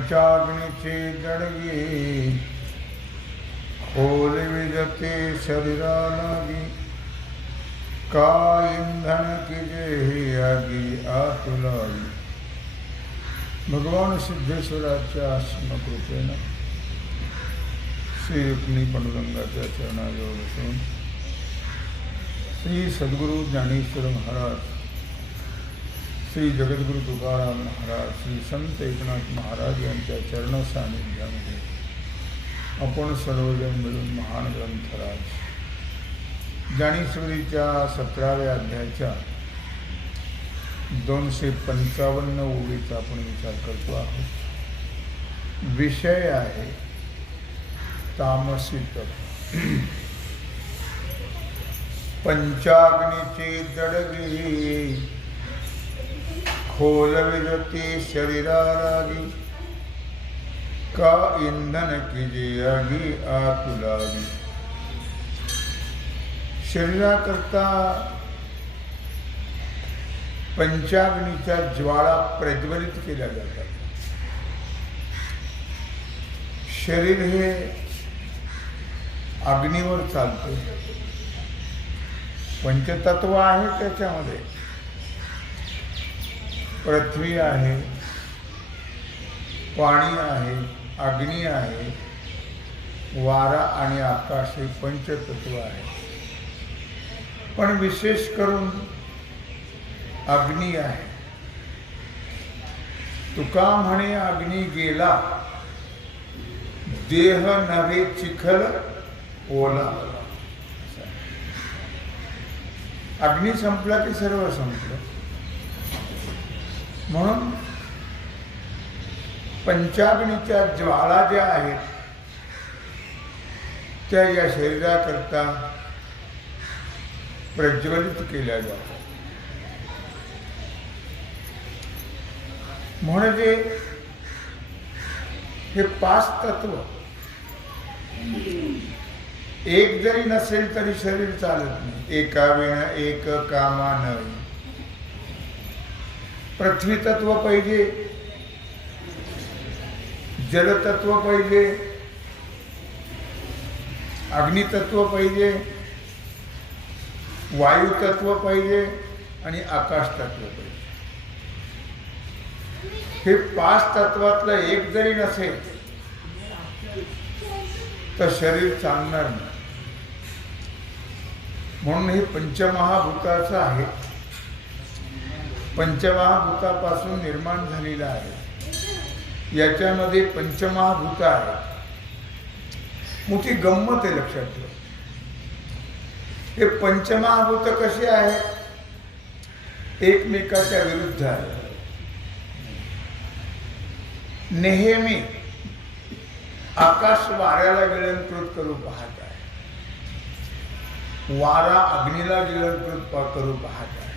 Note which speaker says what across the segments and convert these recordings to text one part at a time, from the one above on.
Speaker 1: पंचाग्नीचे जडगे खोल विजते शरीरालागी का इंधन की जे हे आगी आतुलागी भगवान सिद्धेश्वराच्या कृपेनं श्री रुक्मिणी पांडुरंगाच्या चरणाजवळ बसून श्री सद्गुरू ज्ञानेश्वर महाराज श्री जगद्गुरु तुकाराम महाराज श्री संत एकनाथ महाराज यांच्या चरण सानिध्यामध्ये आपण सर्वजण मिळून महान ग्रंथराज ज्ञानेश्वरीच्या सतराव्या अध्यायाच्या दोनशे पंचावन्न ओळीचा आपण विचार करतो आहोत. विषय आहे तामसी तप. पंचाग्नीचे दडगे खोल विरते शरीरालागी का इंधन किजे आगी आतुलागी। शरीराकरता पंचाग्नीच्या ज्वाळा प्रज्वलित केल्या जातात शरीर हे अग्नीवर चालतं पंचतत्व आहे त्याच्यामध्ये। पृथ्वी आहे पाणी आहे अग्नी आहे वारा आणि आकाश हे पंचतत्व आहे. पण विशेष करून अग्नी आहे. तुका म्हणे अग्नी गेला देह नव्हे चिखल ओला. अग्नी संपला की सर्व संपलं? म्हणून पंचाग्नीच्या ज्वाळा ज्या आहेत त्या या शरीराकरता प्रज्वलित केल्या जातात. म्हणजे हे पाच तत्व एक जरी नसेल तरी शरीर चालत नाही. एका वेळा एक कामा नवी पृथ्वी तत्व पाहिजे जलतत्व पाहिजे अग्नितत्व पाहिजे वायुतत्व पाहिजे आणि आकाश तत्व पाहिजे. हे पाच तत्वातलं एक जरी नसेल तर शरीर चालणार नाही. म्हणून हे पंचमहाभूताचं आहे. पंचमहाभूतापासून निर्माण झालेला आहे. याच्यामध्ये पंचमहाभूत आहे मोठी गंमत आहे लक्षात ठेवा. हे पंचमहाभूत कसे आहेत एकमेकाच्या विरुद्ध आहे. नेहमी आकाश वाऱ्याला गिळंकृत करू पाहत आहे. वारा अग्नीला गिळंकृत करू पाहत आहे.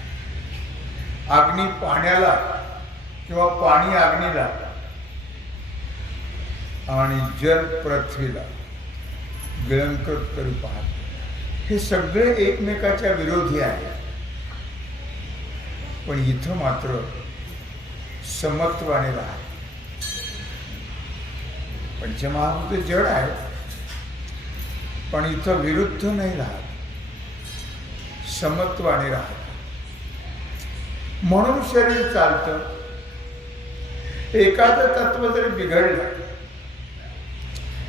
Speaker 1: अग्नी पाण्याला किंवा पाणी अग्नीला आणि जल पृथ्वीला गिळंकृत करू पाहत. हे सगळे एकमेकाच्या विरोधी आहे पण इथं मात्र समत्वाने राहत. पंचमहाभूत जड आहे पण इथं विरुद्ध नाही राहत. समत्वाने राहत. म्हणून शरीर चालतं. एखादं तत्व जरी बिघडलं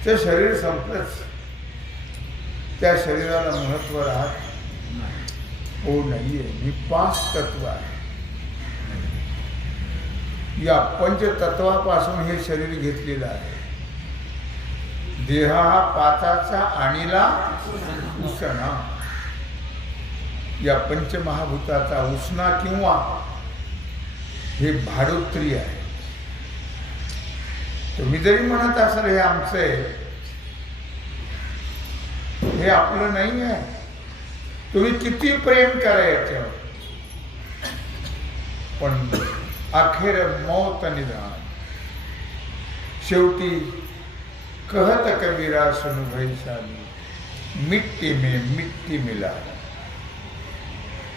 Speaker 1: तर शरीर संपलंच. त्या शरीराला महत्त्व राहत हो नाहीये ही पाच तत्व आहे या पंचतत्वापासून हे शरीर घेतलेलं आहे. देह हा पाचाचा आणीला उसणा पंचमहाभूताचा उसना किंवा हे भाडोत्री आहे. तुम्ही जरी म्हणत असाल हे आमचं आहे. हे आपलं नाही आहे. तुम्ही किती प्रेम करा याच्यावर. पण अखेर मौत निधान शेवटी कहत कबीरा सुनुभैशाली मिट्टी में मिट्टी मिला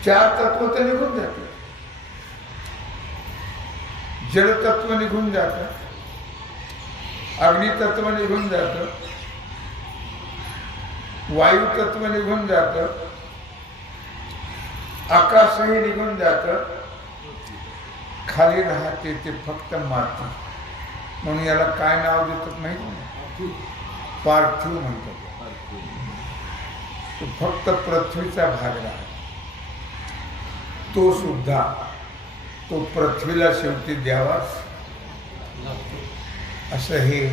Speaker 1: चार तत्व तर निघून जाते जल तत्व निघून जातं. अग्नितत्व निघून जातं. वायू तत्व निघून जातं. आकाशही निघून जातं. खाली राहते ते फक्त माती. म्हणून याला काय नाव देतात माहिती नाही. पार्थिव म्हणतात. तो फक्त पृथ्वीचा भाग राहतो. तो सुद्धा तो पृथ्वीला शेवटी द्यावाच असं हे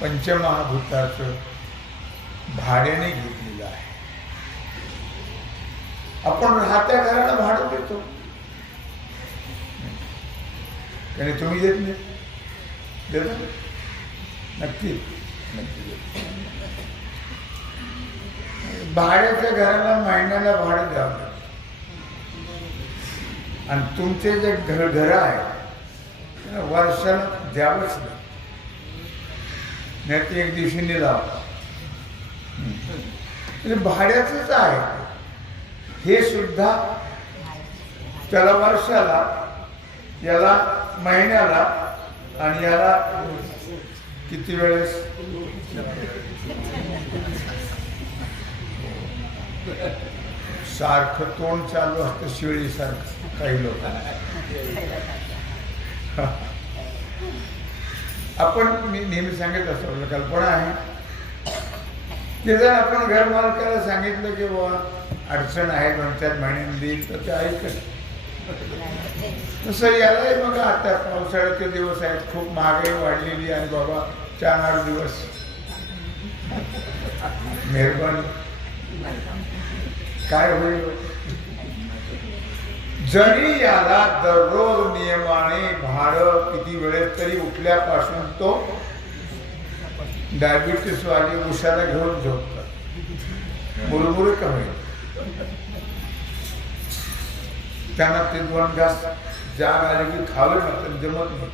Speaker 1: पंचमहाभूताचं भाड्याने घेतलेलं आहे. आपण राहत्या घराला भाडं देतो. आणि तुम्ही देत नाही. देतो नक्की नक्की. देतो. भाड्याच्या घराला महिन्याला भाडं द्यावं लागतं. आणि तुमचे जे घर घर आहे त्याला वर्षाला द्यावंच नाही. ते एक दिवशी निलाव म्हणजे भाड्याचंच आहे. हे सुद्धा त्याला वर्षाला याला महिन्याला आणि याला किती वेळेस? सारखं तोंड चालू असतं शिळीसारखं. काही लोकांना आपण मी नेहमी सांगत असतो कल्पना आहे. की जर आपण घर मालकाला सांगितलं की बाबा अडचण आहे दोन चार महिन्यांनी तर ते ऐकत. तसं यालाही बघा आता पावसाळ्याचे दिवस आहेत खूप महागाई वाढलेली आणि बाबा चार आठ दिवस. मेहरबानी. काय होईल? जरी याला दररोज नियमाने भाडं किती वेळेत तरी उठल्यापासून तो डायबिटीस वाली उशाला घेऊन झोपतात मुरमुरे कमी. त्यांना ते दोन घास जाग आले की खावे लागतं जमत नाही.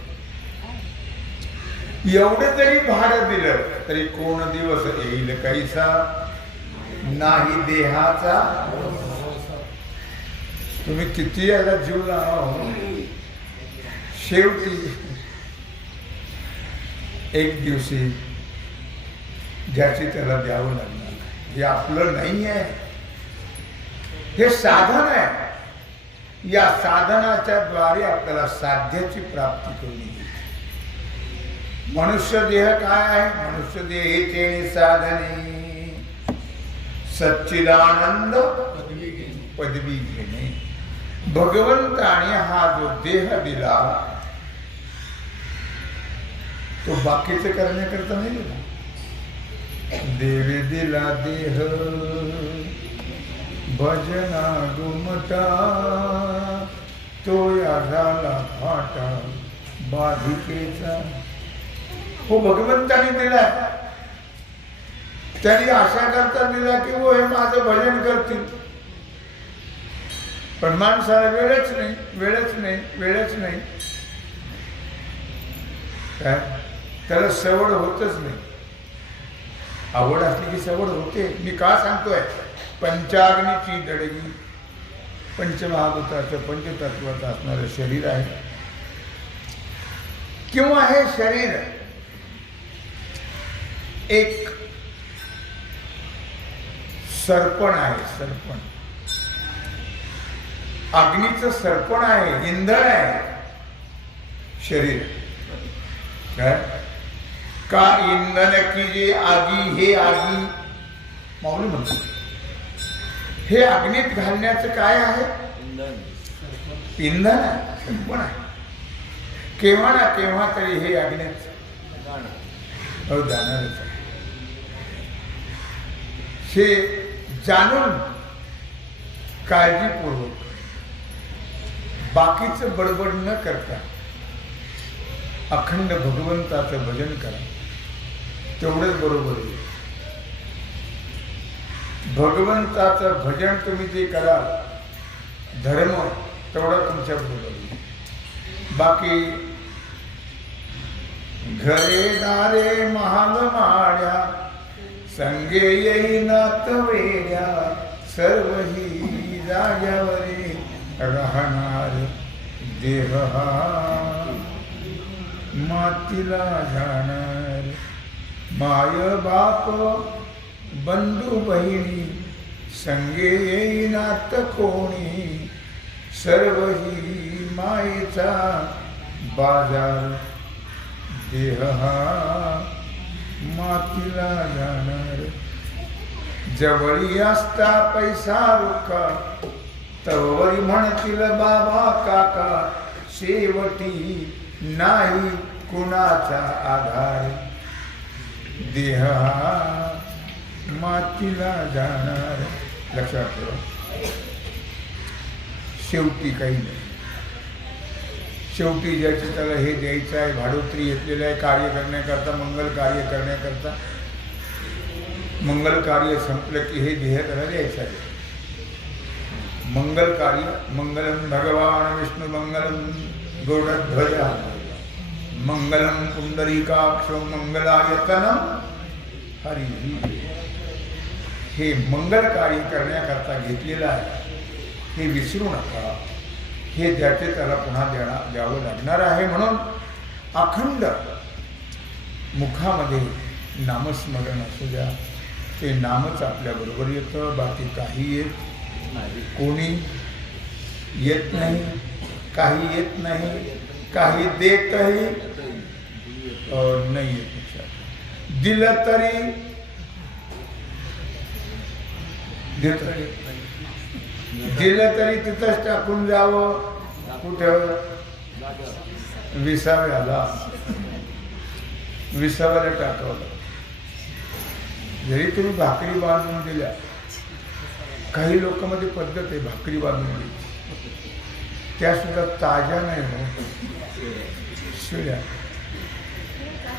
Speaker 1: एवढं जरी भाडं दिलं तरी कोण दिवस येईल कैसा? नाही देहाचा तुम्ही किती याला जीव लावा हो? शेवटी एक दिवशी ज्याची त्याला द्यावं लागणार हे आपलं नाही आहे. हे साधन आहे. या साधनाच्या द्वारे आपल्याला साध्याची प्राप्ती करून मनुष्य देह काय आहे? मनुष्य देहेचे साधने. सच्चिदानंद
Speaker 2: पदवी घेणे.
Speaker 1: पदवी घेणे. भगवंताने हा जो देह दिला तो बाकीचं करण्याकरता नाही दिला. देवे दिला देह भजना गुमटा तो या झाला फाटा बाधिकेचा. हो भगवंताने दिला. त्यांनी आशा करता दिला की हो हे माझं भजन करतील. पण माणसाला वेळच नाही वेळच नाही वेळच नाही. काय? त्याला सवड होतच नाही. आवड असली की सवड होते. मी का सांगतोय? पंचाग्नीची दडगी. पंचमहाभूताचं पंचतत्वाचं असणारं शरीर आहे. किंवा हे शरीर एक सरपण आहे सरपण. अग्नीचं सरपण आहे इंधन आहे. शरीर. काय? का इंधन की जे आगी हे आगी? माऊली म्हणतो. हे अग्नीत घालण्याचं काय आहे?
Speaker 2: इंधन
Speaker 1: इंधन आहे सरपण आहे. केव्हा ना केव्हा तरी हे अग्नीत हो जाणारच आहे. हे जाणून काळजीपूर्वक बाकीचं बडबड न करता अखंड भगवंताचं भजन करा. तेवढंच बरोबर आहे. भगवंताचं भजन तुम्ही जे कराल धर्म तेवढा तुमच्या बरोबर बाकी घरे दारे महाल माळ्या संगे येईनात वेड्या सर्व ही जाग्यावरी राहणार देह हा मातीला जाणार. माय बाप बंधू बहिणी संगे येईनात कोणी. सर्व ही मायेचा बाजार. देह हा मातीला जाणार. जवळी असता पैसा रुका. तवरी म्हणतील बाबा काका शेवटी नाही कुणाचा आधार. देह मातीला जाणार. लक्षात ठेवा. शेवटी काही नाही. शेवटी ज्याचे त्याला हे द्यायचं आहे भाडोत्री घेतलेलं आहे कार्य करण्याकरता मंगल कार्य करण्याकरता. मंगल कार्य संपलं की हे ध्येय त्याला द्यायचं आहे. मंगल कार्य मंगलम भगवान विष्णू मंगलम गोडध्वज मंगलम पुंडरीकाक्ष मंगलायतनम हरी। हे मंगल कार्य करण्याकरता घेतलेलं आहे. हे विसरू नका. हे ज्याचे त्याला पुन्हा देणार द्यावं लागणार आहे म्हणून अखंड मुखामध्ये नामस्मरण असू द्या. ते नामच आपल्याबरोबर येतं बाकी काही येत कोणी येत नाही काही येत नाही काही देतही नाही येत दिलं तरी देत दिलं तरी तिथंच टाकून जावं कुठं? विसाव्याला. विसाव्याला टाकवलं जरी तुम्ही भाकरी बांधून दिल्या काही लोकांमध्ये पद्धत आहे भाकरी बांधण्याची त्यासुद्धा त्या सुद्धा ताज्या नाही हो. शिळ्या.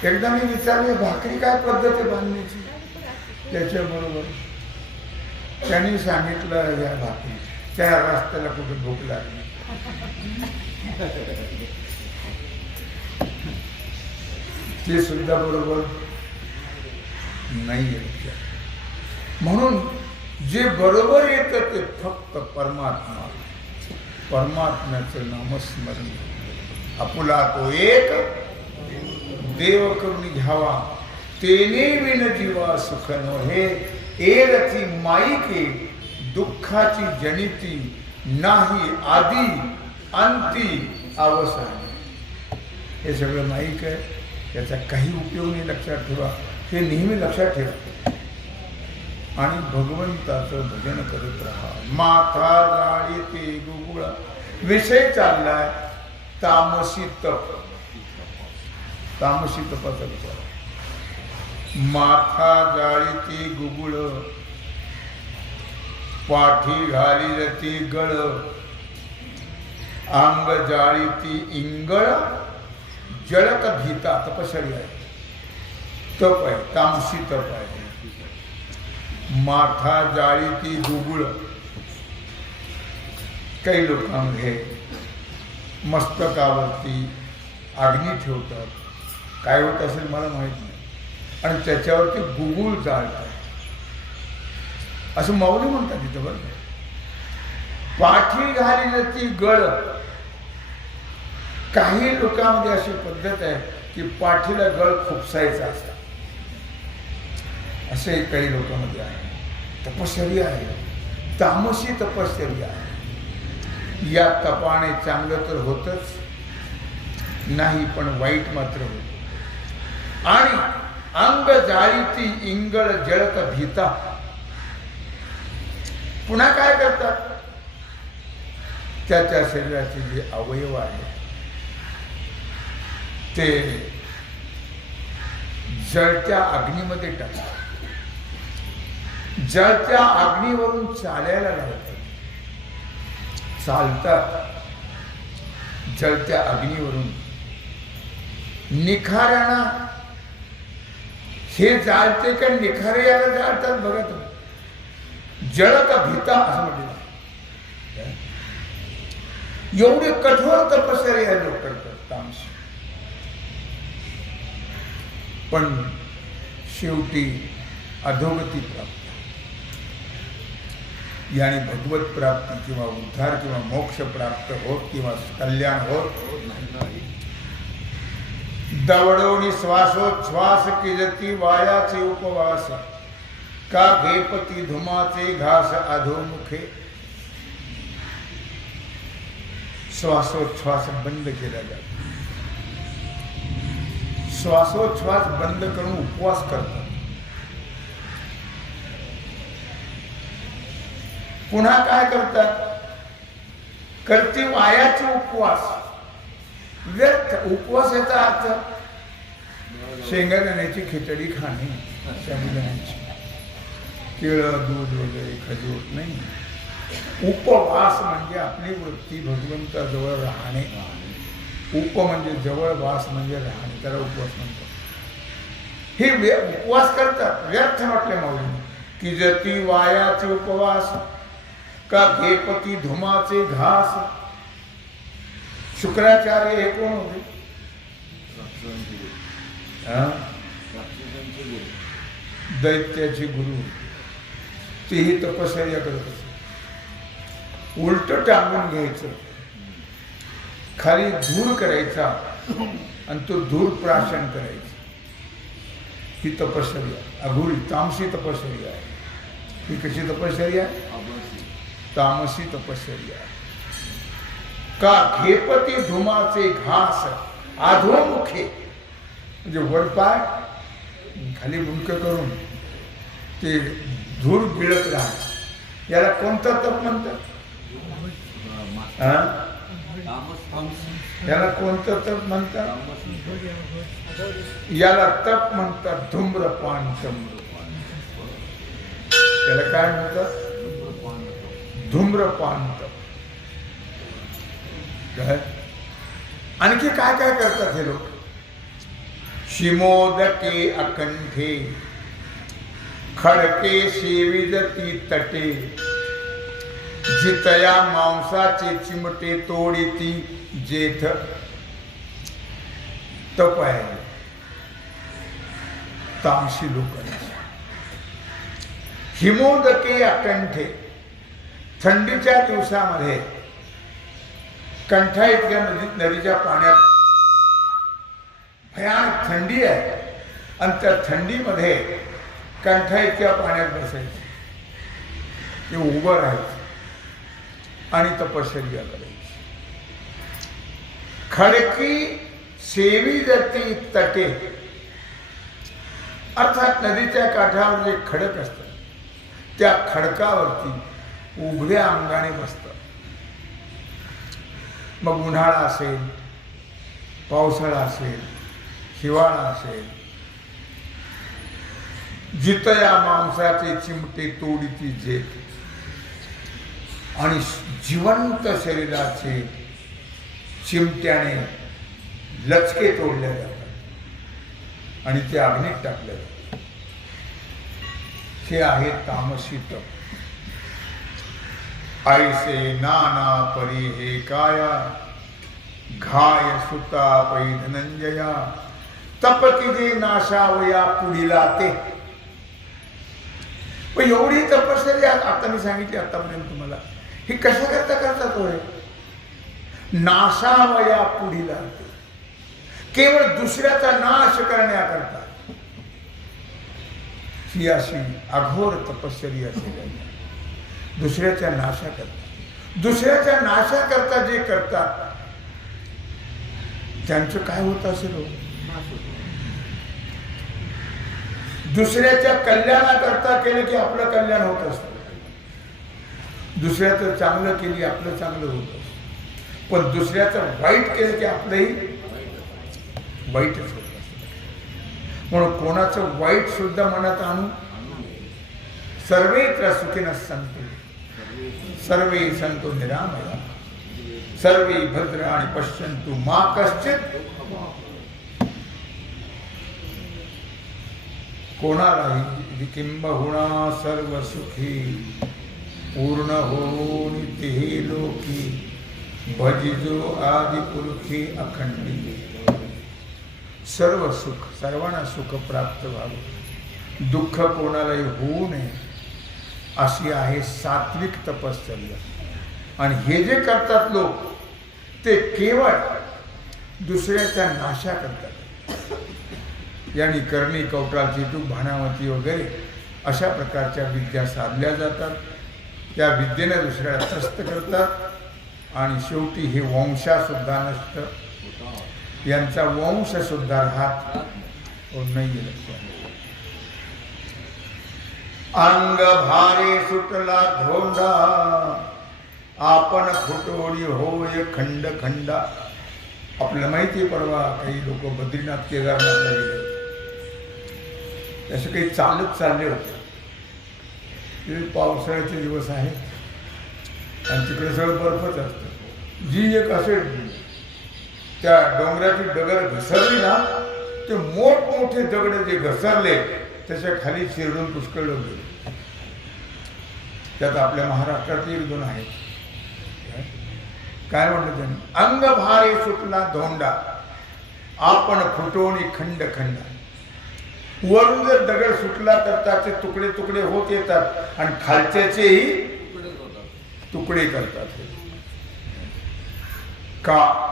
Speaker 1: एकदा मी विचारले भाकरी काय पद्धत आहे बांधण्याची? त्याच्याबरोबर त्यांनी सांगितलं या भाकरी त्या रस्त्याला कुठे भूक लागली. ते सुद्धा बरोबर नाही आहे म्हणून जे बरोबर येतं ते फक्त परमात्मा. परमात्म्याचं नामस्मरण. आपुला तो एक देव करून घ्यावा. तेने विन जीवा सुख हे. एरती माईके दुःखाची जनिती नाही आधी अंती अवसान. हे सगळं माईक आहे. याचा काही उपयोग नाही लक्षात ठेवा. हे नेहमी लक्षात ठेवा. आणि भगवंताचं भजन करत राहा. माथा जाळी ते गुगुळा. विषय चाललाय तामसी तप. तामसी तपाचा विचार. माथा जाळी ती गुगुळ. पाठी घाली ती गळ. अंग जाळी ती इंगळ. जळक भीता तपश्चर्या. आहे तप आहे तामसी तप आहे. माथा जाळी ती गुगुळ काही लोकांमध्ये मस्तकावरती अग्नी ठेवतात. काय होत असेल मला माहीत नाही. आणि त्याच्यावरती गुगुळ जाळतात असं माऊली म्हणतात तिथं बरं पाठी घालील ती गळ. काही लोकांमध्ये अशी पद्धत आहे की पाठीला गळ खुपसायचा असतो. असे काही लोकांमध्ये आहे. तपश्चर्या आहे. तामसी तपश्चर्या आहे. या तपाने चांगलं तर होतच नाही पण वाईट मात्र होत. आणि अंग जाळीची इंगळ जळत भीता. पुन्हा काय करतात? त्याच्या शरीराचे जे अवयव आहेत ते जळत्या अग्नीमध्ये टाकतात. जळत्या अग्नीवरून चालायला लावतात चालतात. जळत्या अग्नीवरून. निखाऱ्याना हे जाळते का निखारे याला जाळतात बघा तुम्ही जळत भीता असं म्हटलं. एवढे कठोर तपश्चर्या लोक करतात पण शेवटी अधोगती प्राप्त. याने भगवत प्राप्ती किंवा उद्धार किंवा मोक्ष प्राप्त होत किंवा कल्याण होत
Speaker 2: होत नाही
Speaker 1: दवडवणी श्वासोच्छ्वास किजती वायाचे उपवास. का घेपती धुमाचे घास अधोमुखे. श्वासोच्छ्वास बंद केला जातो. श्वासोच्छ्वास बंद करून उपवास करतात. पुन्हा काय करतात? करते वायाचे उपवास. व्यर्थ. उपवास याचा अर्थ शेंगादाण्याची खिचडी खाणे शेंगदाण्याची केळं दूध वगैरे खजूर नाही. उपवास म्हणजे आपली वृत्ती भगवंताजवळ राहणे. उप म्हणजे जवळ वास म्हणजे राहणे. त्याला उपवास म्हणतात. हे व्य- उपवास करतात. व्यर्थ म्हटले माऊली की जती वायाचे उपवास का घेपती धुमाचे घास? शुक्राचार्य हे कोण होते?
Speaker 2: गुरु.
Speaker 1: दैत्याचे गुरु. तेही तपश्चर्या करत असत. उलट टांगून घ्यायचं. खाली धूर करायचा आणि तो धूर प्राशन करायचा. ही तपश्चर्या. अघोरी तामसी तपश्चर्या आहे. ही कशी तपश्चर्या? आहे तामसी तपश्चर्या का घेपती धुमाचे घास आधोमुखे? म्हणजे वडपाय खाली मुंडक करून ते धूर गिळत राहत याला कोणतं तप म्हणतात? याला कोणतं तप म्हणतात? याला तप म्हणतात धूम्रपान चम्रपान याला काय म्हणतात? धूम्रपान. काय? आणखी काय काय करतात हे लोक? शिमोदके अकंठे खडके सेविदती तटे जितया मांसाचे चिमटे तोडीती जेथ तप आहे तामशी लोकांची. हिमोदके अकंठे. थंडीच्या दिवसामध्ये कंठा इतक्या नदी नदीच्या पाण्यात भयानक थंडी आहे. आणि त्या थंडीमध्ये कंठा इतक्या पाण्यात बसायचं. ते उभं राहायचं. आणि तपश्चर्या करायची. खडकी सेवी जाती तटे. अर्थात नदीच्या काठावर जे खडक असतात त्या खडकावरती उघड्या अंगाने बसतं. मग उन्हाळा असेल पावसाळा असेल हिवाळा असेल जितया मांसाचे चिमटे तोडीची झेप आणि जिवंत शरीराचे चिमट्याने लचके तोडले जातात आणि ते अग्नीत टाकले जातात. हे आहे तामसी तप ऐसे नाना परी हे काया घाय सुता पै धनंजया तपती दे नाशावया पुढीला ते पण एवढी तपश्चर्या आता मी सांगितली आतापर्यंत तुम्हाला. हे कशा करता करतात होय नाशावया पुढीला ते केवळ दुसऱ्याचा नाश करण्याकरता. ही अशी अघोर तपश्चर्या केल्या दुसऱ्याच्या नाशाकरता दुसऱ्याच्या नाशाकरता जे करतात त्यांचं काय होत असेल हो? दुसऱ्याच्या कल्याणाकरता केलं की आपलं कल्याण होत असतं. दुसऱ्याचं चांगलं केली आपलं चांगलं होत असतं. पण दुसऱ्याचं वाईट केलं की आपलंही वाईटच होत असतं. म्हणून कोणाचं वाईट सुद्धा मनात आणू सर्वेत्र सुखीनं संतो सर्वे संतो निरामया। सर्वे भद्राणि आणि मा कश्चित। कोणालाही किंबहुणा सर्व सुखी पूर्ण होऊन तेही लोकी। भजिजो आदि पुरुषी अखंडी सर्व सुख सर्वांना सुख प्राप्त व्हावं। दुःख कोणालाही होऊ नये। अशी आहे सात्विक तपश्चर्या. आणि हे जे करतात लोक ते केवळ दुसऱ्याच्या नाशा करतात. यांनी करणी कवटाळ चेतू भाणावती वगैरे अशा प्रकारच्या विद्या साधल्या जातात. त्या विद्येने दुसऱ्याला त्रस्त करतात. आणि शेवटी हे वंशासुद्धा नसतं यांचा वंशसुद्धा राहत नाही. लक्षात अंग भारे सुटला धोंडा आपण फुटोडी होय खंड खंडा. आपल्याला माहिती आहे परवा काही लोक बद्रीनाथ केदारनाथला गेले तसे काही चालत चालले होते. ते पावसाळ्याचे दिवस आहेत. आणि तिकडे सगळं बर्फच असतं. जी एक असेल त्या डोंगराची डगर घसरली ना ते मोठमोठे दगड जे घसरले त्याच्याखाली शिरडून पुष्कळ लोक गेले. त्यात आपल्या महाराष्ट्रातील गुण दोन आहेत. काय म्हणतो त्यांनी? अंग भारे सुटला धोंडा. आपण फुटवणी खंड खंड. वरून जर दगड सुटला तर त्याचे तुकडे तुकडे होत येतात आणि खालच्याचेही तुकडे करतात. का?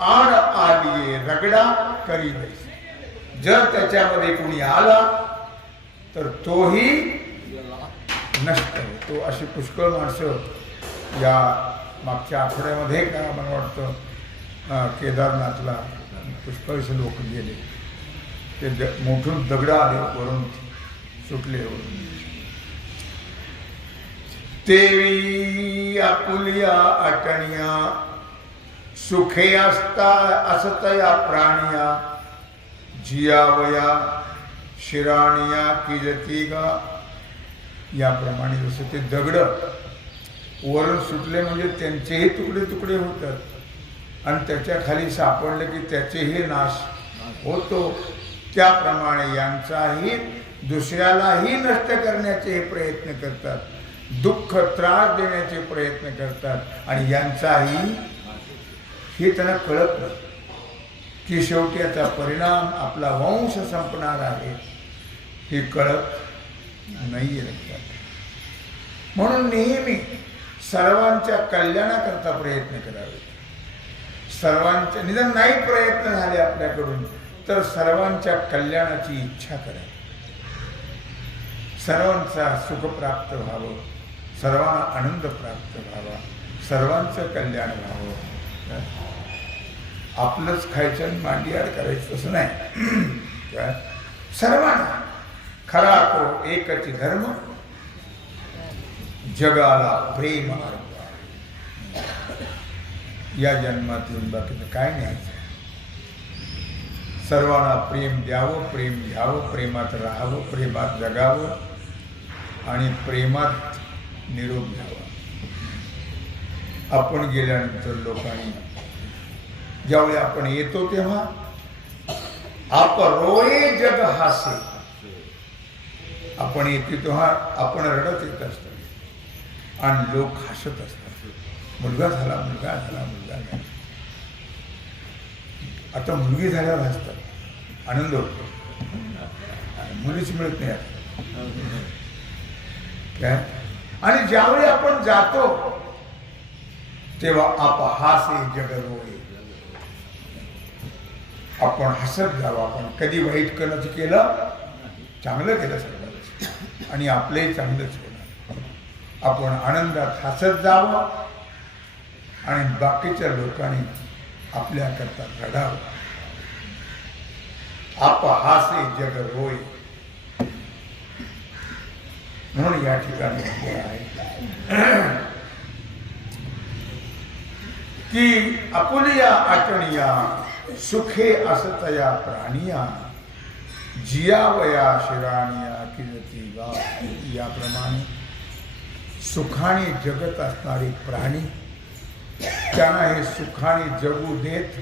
Speaker 1: आड आली रगडा करी जर त्याच्यामध्ये कोणी आला तर तोही नष्ट. होतो अशी पुष्कळ माणसं या मागच्या आठवड्यामध्ये का मला वाटतं केदारनाथला पुष्कळसे लोक गेले. ते द मोठून दगडं आले वरून सुटले. वरून तेवी आपुलिया आटणिया सुखे असता असतया प्राणिया जियावया शिराणिया किजती गा याप्रमाणे जसं ते दगडं वरून सुटले म्हणजे त्यांचेही तुकडे तुकडे होतात. आणि त्याच्याखाली की त्याचेही नाश होतो. त्याप्रमाणे यांचाही दुसऱ्यालाही नष्ट करण्याचे हे प्रयत्न करतात. दुःख त्रास देण्याचे प्रयत्न करतात. आणि यांचाही हे त्यांना कळत नाही. की शेवटी याचा परिणाम आपला वंश संपणार आहे. हे कळत नाही लक्षात. म्हणून नेहमी सर्वांच्या कल्याणाकरता प्रयत्न करावे. सर्वांच्या निदान नाही प्रयत्न झाले आपल्याकडून तर सर्वांच्या कल्याणाची इच्छा करावी सर्वांचा सुख प्राप्त व्हावं सर्वांना आनंद प्राप्त व्हावा सर्वांचं कल्याण व्हावं. आपलंच खायचं आणि करायचं तसं नाही. सर्वांना खरा तो एकच धर्म जगाला प्रेम या जन्मात येऊन बाकीचं काय नाही. सर्वांना प्रेम द्यावं प्रेम घ्यावं प्रेमात राहावं प्रेमात जगावं आणि प्रेमात निरोप घ्यावा. आपण गेल्यानंतर लोकांनी ज्यावेळी आपण येतो तेव्हा आप रोये जग हासे. आपण येते तेव्हा आपण रडत येत असतो. आणि लोक हसत असतात. मुलगा झाला मुलगा झाला मुलगा झाला. आता मुलगी झाल्यावर हसतात. आनंद होतो. आणि मुलीच मिळत नाही आता. काय आणि ज्यावेळी आपण जातो तेव्हा आप हासे जग आपण हसत जावं. आपण कधी वाईट कर्म केलं चांगलं केलं सगळं. आणि आपलंही चांगलंच होणार. आपण आनंदात हसत जावं आणि बाकीच्या लोकांनी आपल्याकरता रडावं. आप हासे जग होय म्हणून या ठिकाणी आहे. की आपुलिया आटणिया सुखे असतया प्राणिया जियावया शिराणिया किरती गा याप्रमाणे सुखाने जगत असणारे प्राणी त्यांना हे सुखाने जगू देत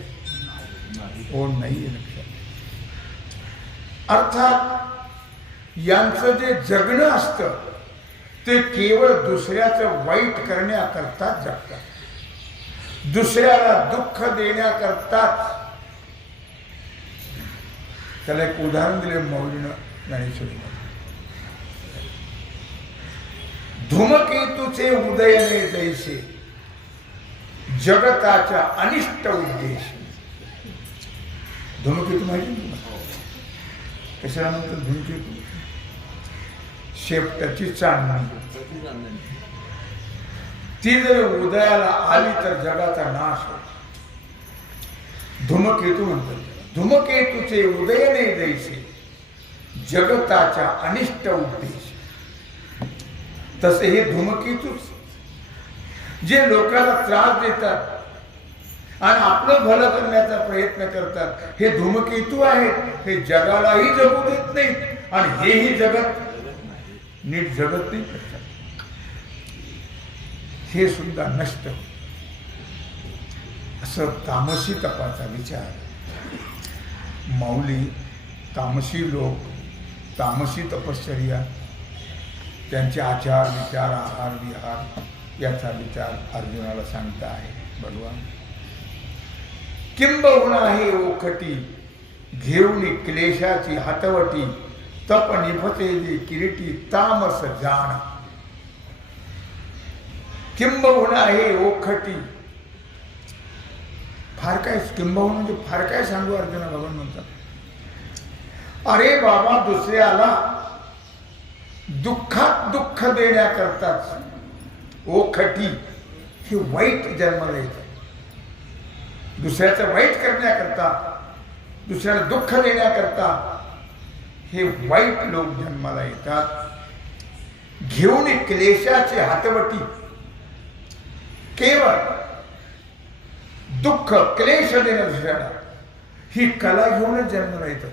Speaker 1: कोण नाही हो, लक्षात. अर्थात यांचं जे जगणं असतं ते केवळ दुसऱ्याचं वाईट करण्याकरताच जगतात. दुसऱ्याला दुःख देण्याकरताच. त्याला एक उदाहरण दिले मौलीनं ज्ञानेश्वरीमध्ये धूमकेतूचे उदयने जैसे जगताच्या अनिष्ट उद्देश. धूमकेतू माहिती ना कशाला धूमकेतू? शेपटाची चांदणी. ती जर उदयाला आली तर जगाचा नाश होतो धूमकेतू म्हणतात धूमकेतूचे धूमकेतूचे उदयने जैसे जगताच्या अनिष्ट उद्देश. तसे हे धूमकेतूच. जे लोकांना त्रास देतात आणि आपलं भलं करण्याचा प्रयत्न करतात हे धूमकेतू आहेत. हे जगालाही जगू देत नाहीत आणि हेही जगत नीट जगत नाही हे सुद्धा नष्ट असं तामसी तपाचा विचार. माऊली तामसी लोक तामसी तपश्चर्या त्यांचे आचार विचार आहार विहार याचा विचार अर्जुनाला सांगता आहे. भगवान किंबहुना आहे ओखटी घेऊन क्लेशाची हातवटी तप निभते जे किरीटी तामस जाण. किंबहुना आहे ओखटी. फार काय किंबहुना म्हणजे फार काय सांगू अर्जुना भगवान म्हणतात. अरे बाबा दुसऱ्याला दुःखात दुःख देण्याकरताच ओखटी ही वाईट जन्माला येतात दुसऱ्याचं वाईट करण्याकरता दुसऱ्याला दुःख देण्याकरता हे वाईट लोक जन्माला येतात. घेऊन क्लेशाची हातवटी. केवळ दुःख क्लेश देणं दुसऱ्याला ही कला घेऊनच जन्माला येतात.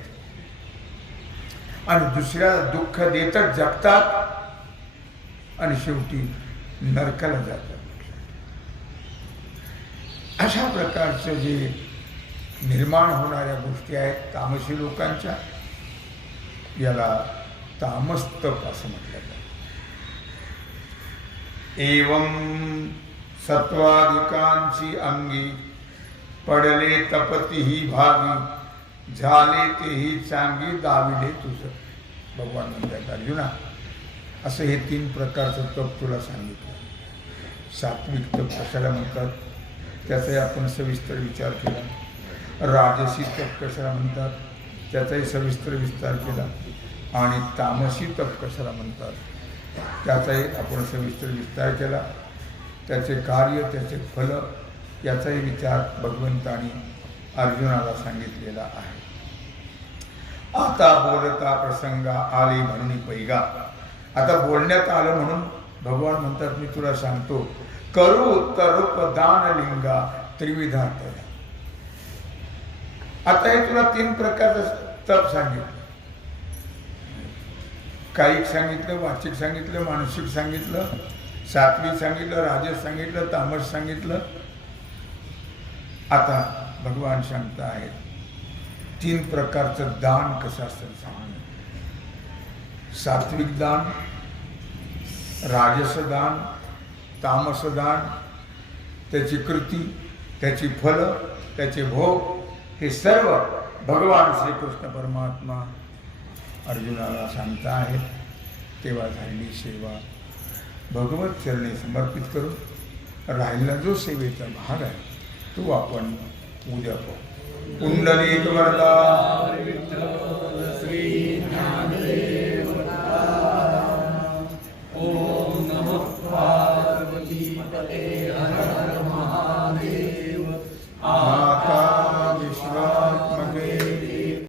Speaker 1: आणि दुसऱ्याला दुःख देतच जगतात आणि शेवटी नरकाला जातात. अशा प्रकारचं जे निर्माण होणाऱ्या गोष्टी आहेत तामसी लोकांच्या याला तामस्तप असं म्हटलं जातं. एवं सत्वाधिकांची अंगी पडले तपती ही भागी झाले तेही चांगी दाविले तुझं. भगवान म्हणतात अर्जुना असं हे तीन प्रकारचं तप तुला सांगितलं. सात्विक तप कशाला म्हणतात? त्याचाही आपण सविस्तर विचार केला. राजसी तप कशाला म्हणतात? त्याचाही सविस्तर विस्तार केला. आणि तामसी तप कशाला म्हणतात? त्याचाही आपण सविस्तर विस्तार केला. त्याचे कार्य त्याचे फल याचाही विचार भगवंतानी अर्जुनाला सांगितलेला आहे. आता बोलता प्रसंगा आले म्हणून पैगा. आता बोलण्यात आलं म्हणून भगवान म्हणतात मी तुला सांगतो करू तरुप दान लिंगा त्रिविधा आता हे तुला तीन प्रकारचं तप सांगितलं. कायिक सांगितलं वाचिक सांगितलं मानसिक सांगितलं सात्विक सांगितलं राजस सांगितलं तामस सांगितलं. आता भगवान सांगता आहेत. तीन प्रकारचं दान कसं असतं सांग सात्विक दान राजस दान तामस दान त्याची कृती त्याची फलं त्याचे भोग हे सर्व भगवान श्रीकृष्ण परमात्मा अर्जुनाला सांगता आहेत तेव्हा झालेली सेवा भगवत चरणी समर्पित करून राहिलेला जो सेवेचा भाग आहे तो आपण उद्या पाहू. कुंडली तुम्हारा